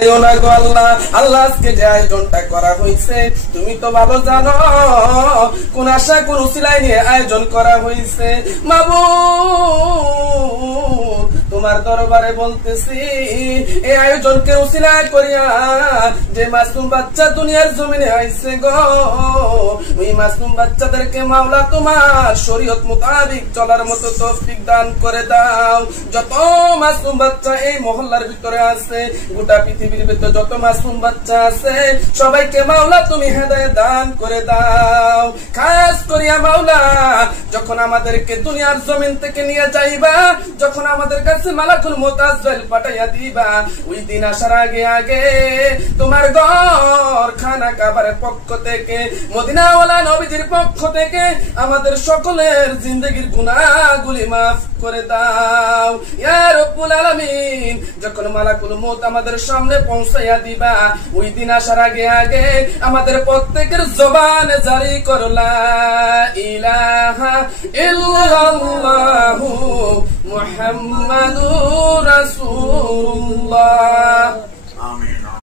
আল্লাহ আল্লাহ আজকে যে আয়োজনটা করা হয়েছে তুমি তো ভালো জানো কোন আশা কোন উসিলায় নিয়ে আয়োজন করা হয়েছে। মাবুদ তোমার দরবারে বলতেছি এই আয়োজনকে উসিলা করিয়া যে মাসুম বাচ্চা দুনিয়ার জমিনে আইছে গো, ওই মাসুম বাচ্চাদেরকে মাওলা তোমার শরীয়ত মোতাবেক চলার মতো তৌফিক দান করে দাও। যত মাসুম বাচ্চা এই মহল্লার ভিতরে আছে, গোটা পৃথিবীর ভিতরে যত মাসুম বাচ্চা আছে, সবাইকে মাওলা তুমি হেদায়েত দান করে দাও। খাস করিয়া মাওলা যখন আমাদেরকে দুনিয়ার জমিন থেকে নিয়ে যাইবা, যখন আমাদের কাছে মালাকুল মউত আজরাইল পাঠাইয়া দিবা, ওই দিন আসার আগে আগে তোমার ঘর খানা কাবার পক্ষ থেকে, মদিনাওয়ালা নবীজির পক্ষ থেকে আমাদের সকলের জিন্দেগীর গুনাহগুলি মাফ করে দাও ইয়া রব্বুল আলামিন। যখন মালাকুল মউত আমাদের সামনে পৌঁছাইয়া দিবা, ওই দিন আসার আগে আগে আমাদের প্রত্যেকের জবানে জারি করো লা ইলাহা ইল্লাল্লাহু মুহাম্মাদুর রাসূলুল্লাহ।